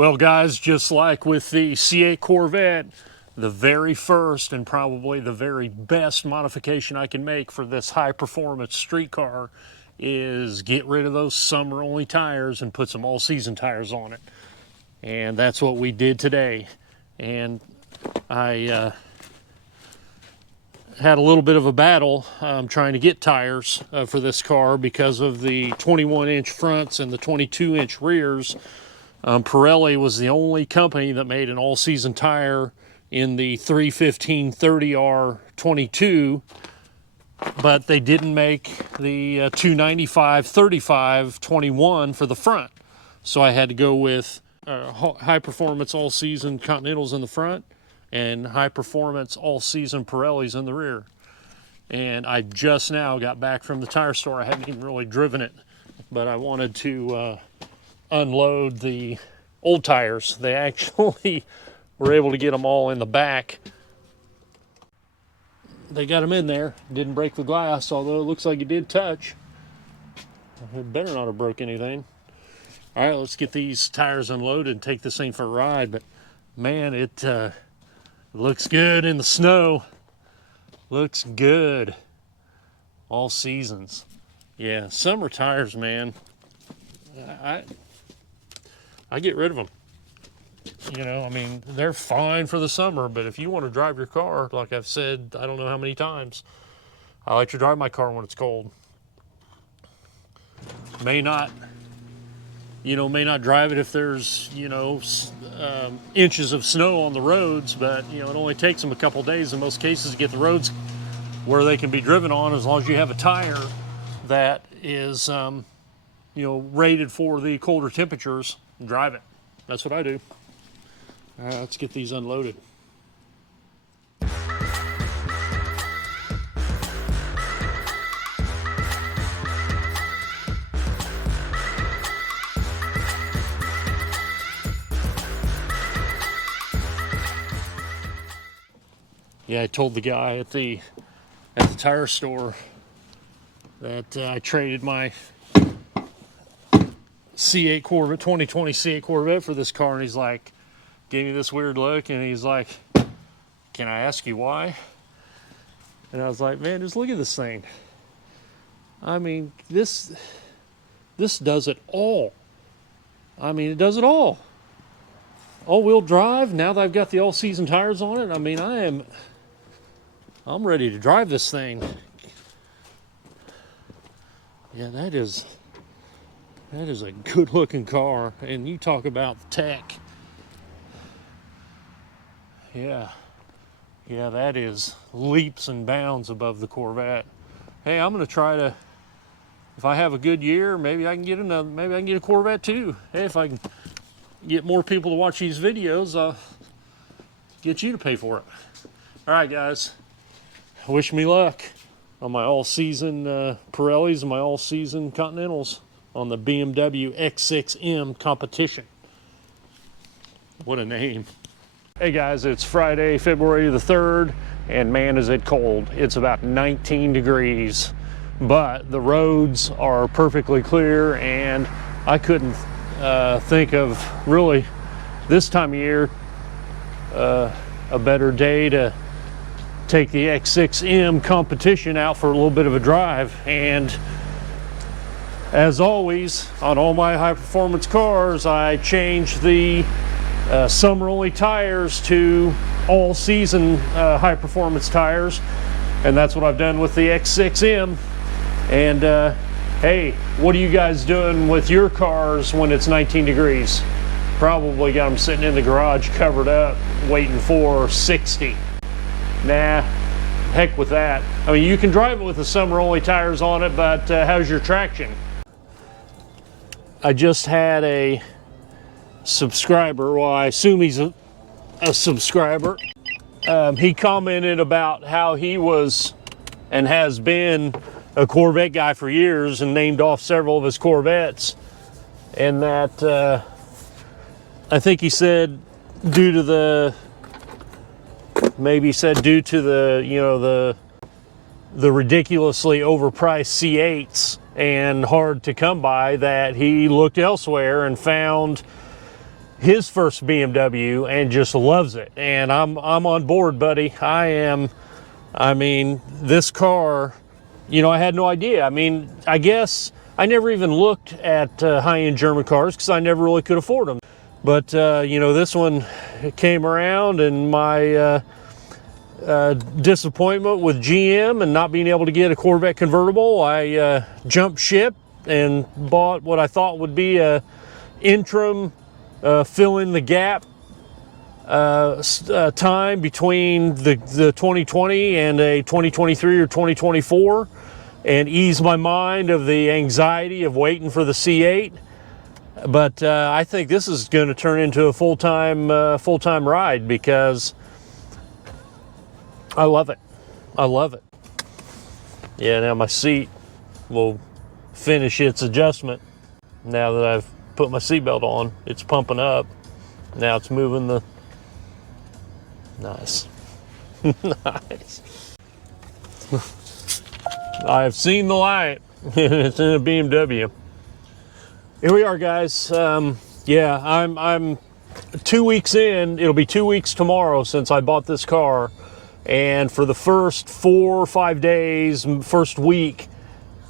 Well guys, just like with the C8 Corvette, the very first and probably the very best modification I can make for this high performance street car is get rid of those summer only tires and put some all season tires on it. And that's what we did today. And I had a little bit of a battle trying to get tires for this car because of the 21-inch fronts and the 22-inch rears. Pirelli was the only company that made an all-season tire in the 315/30R22, but they didn't make the 295/35/21 for the front. So I had to go with high-performance all-season Continentals in the front and high-performance all-season Pirellis in the rear. And I just now got back from the tire store. I hadn't even really driven it, but I wanted to unload the old tires. They actually were able to get them all in the back. They got them in there. Didn't break the glass, although it looks like it did touch. It better not have broke anything. All right, let's get these tires unloaded and take this thing for a ride. But man, it looks good in the snow. Looks good. All seasons. Yeah, summer tires, man. I get rid of them. You know, I mean, they're fine for the summer, but if you want to drive your car, like I've said, I don't know how many times, I like to drive my car when it's cold. May not drive it if there's, inches of snow on the roads, but, it only takes them a couple days in most cases to get the roads where they can be driven on, as long as you have a tire that is, rated for the colder temperatures. Drive it. That's what I do. All right, let's get these unloaded. Yeah, I told the guy at the tire store that I traded my C8 Corvette, 2020 C8 Corvette for this car, and he's like, gave me this weird look, and he's like, can I ask you why? And I was like, man, just look at this thing. I mean, this does it all. I mean, it does it all. All-wheel drive, now that I've got the all-season tires on it, I mean, I'm ready to drive this thing. Yeah, that is a good-looking car, and you talk about tech. Yeah, that is leaps and bounds above the Corvette. Hey, I'm gonna try to, if I have a good year, maybe I can get a Corvette too. Hey, if I can get more people to watch these videos, I'll get you to pay for it. All right, guys, wish me luck on my all-season Pirellis and my all-season Continentals on the BMW X6M competition. What a name. Hey guys, it's Friday, February the 3rd, and man, is it cold. It's about 19 degrees, but the roads are perfectly clear, and I couldn't think of really this time of year a better day to take the X6M competition out for a little bit of a drive. And as always, on all my high-performance cars, I change the summer-only tires to all-season high-performance tires, and that's what I've done with the X6M. And hey, what are you guys doing with your cars when it's 19 degrees? Probably got them sitting in the garage covered up, waiting for 60. Nah, heck with that. I mean, you can drive it with the summer-only tires on it, but how's your traction? I just had a subscriber, well, I assume he's a subscriber. He commented about how he was and has been a Corvette guy for years and named off several of his Corvettes, and that I think he said due to the ridiculously overpriced C8s and hard to come by, that he looked elsewhere and found his first BMW and just loves it. And I'm on board, buddy. I am. I mean, this car, you know, I had no idea. I mean, I guess I never even looked at high-end German cars because I never really could afford them. But, you know, this one came around, and my disappointment with GM and not being able to get a Corvette convertible, I jumped ship and bought what I thought would be a interim fill in the gap time between the 2020 and a 2023 or 2024, and ease my mind of the anxiety of waiting for the C8. But I think this is going to turn into a full-time ride because I love it. I love it. Yeah, now my seat will finish its adjustment now that I've put my seatbelt on. It's pumping up. Now it's moving the... Nice. Nice. I've seen the light. It's in a BMW. Here we are, guys. Yeah, I'm 2 weeks in. It'll be 2 weeks tomorrow since I bought this car. And for the first 4 or 5 days, first week,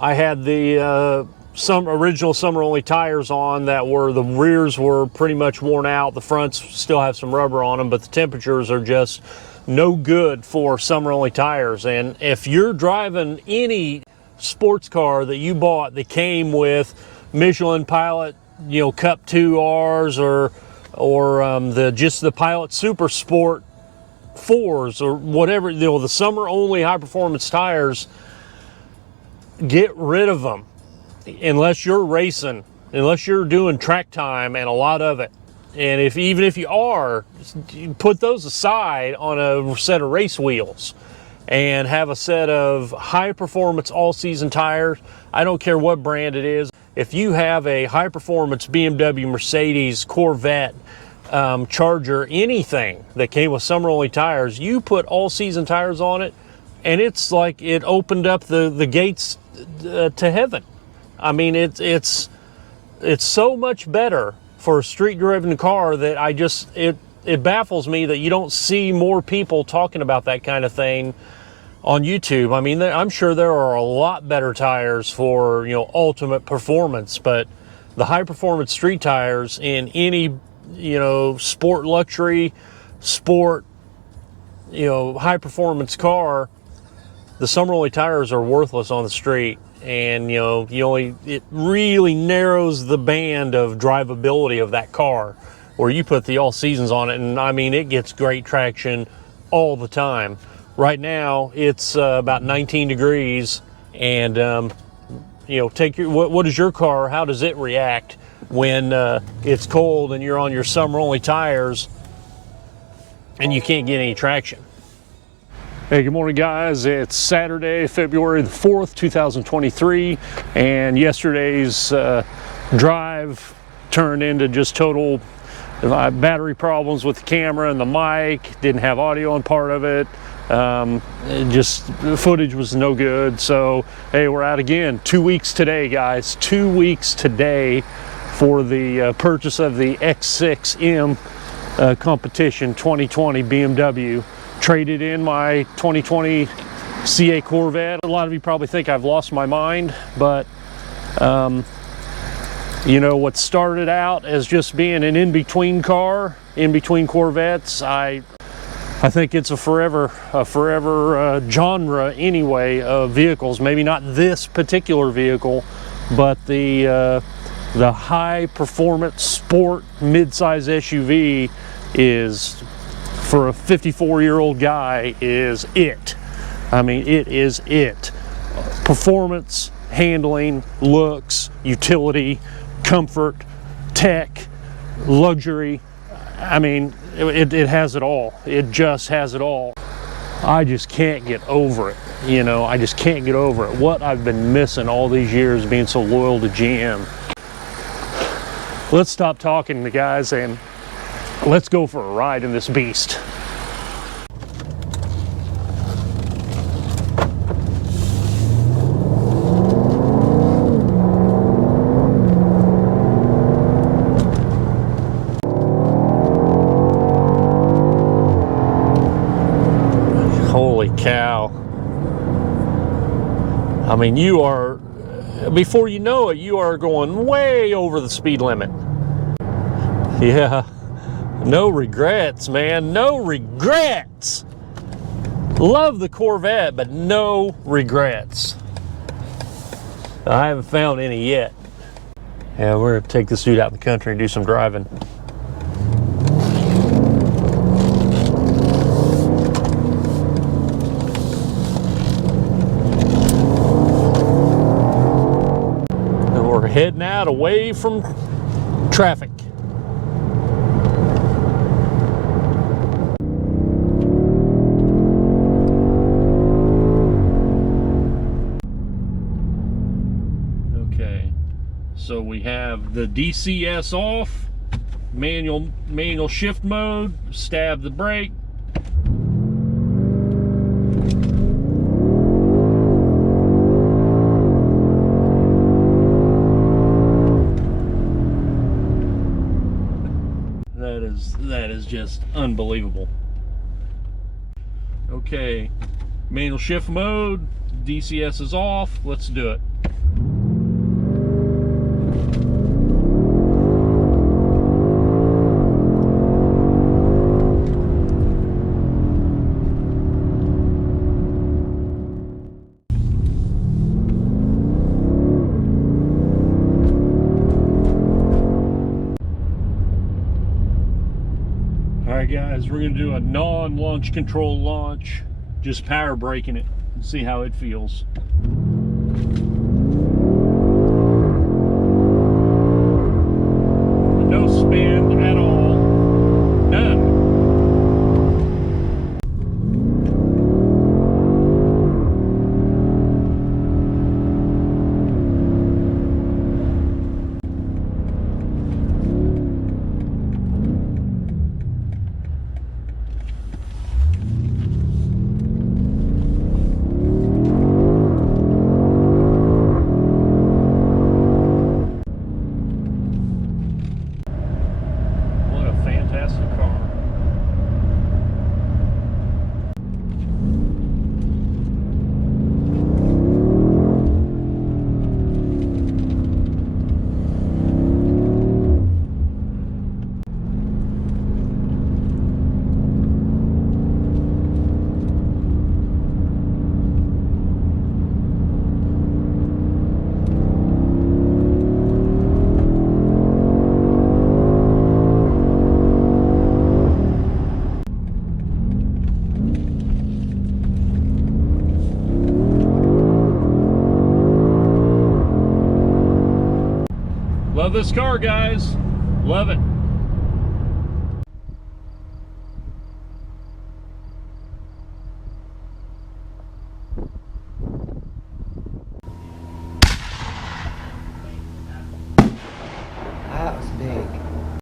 I had the some original summer-only tires on that were, the rears were pretty much worn out. The fronts still have some rubber on them, but the temperatures are just no good for summer-only tires. And if you're driving any sports car that you bought that came with Michelin Pilot, you know, Cup 2Rs or just the Pilot Super Sport 4s or whatever, you know, the summer-only high-performance tires, get rid of them. Unless you're racing, unless you're doing track time and a lot of it. And even if you are, you put those aside on a set of race wheels and have a set of high performance all season tires. I don't care what brand it is. If you have a high performance BMW, Mercedes, Corvette, Charger, anything that came with summer only tires, you put all season tires on it and it's like it opened up the gates to heaven. I mean, it's so much better for a street-driven car that it baffles me that you don't see more people talking about that kind of thing on YouTube. I mean, I'm sure there are a lot better tires for, you know, ultimate performance, but the high-performance street tires in any, you know, sport luxury, sport, you know, high-performance car, the summer-only tires are worthless on the street. And, you know, it really narrows the band of drivability of that car where you put the all seasons on it. And I mean, it gets great traction all the time. Right now, it's about 19 degrees. And, you know, what is your car? How does it react when it's cold and you're on your summer only tires and you can't get any traction? Hey, good morning, guys. It's Saturday, February the 4th, 2023, and yesterday's drive turned into just total battery problems with the camera and the mic. Didn't have audio on part of it. Just the footage was no good. So, hey, we're out again. 2 weeks today, guys. 2 weeks today for the purchase of the X6M competition 2020 BMW. Traded in my 2020 C8 Corvette. A lot of you probably think I've lost my mind, but you know, what started out as just being an in-between car, in between Corvettes, I think it's a forever genre anyway of vehicles. Maybe not this particular vehicle, but the high performance sport mid-size SUV is, for a 54-year-old guy, is it. I mean, it is it. Performance, handling, looks, utility, comfort, tech, luxury. I mean, it has it all. It just has it all. I just can't get over it. You know, I just can't get over it. What I've been missing all these years being so loyal to GM. Let's stop talking to guys and let's go for a ride in this beast. I mean, you are, before you know it, you are going way over the speed limit. Yeah, no regrets, man, no regrets. Love the Corvette, but no regrets. I haven't found any yet. Yeah, we're gonna take this dude out in the country and do some driving. And we're heading out away from traffic. So we have the DCS off, manual shift mode, stab the brake. That is just unbelievable. Okay, manual shift mode, DCS is off, let's do it. Alright guys, we're going to do a non-launch control launch, just power braking it and see how it feels. No spin at all, none. Love this car, guys. Love it.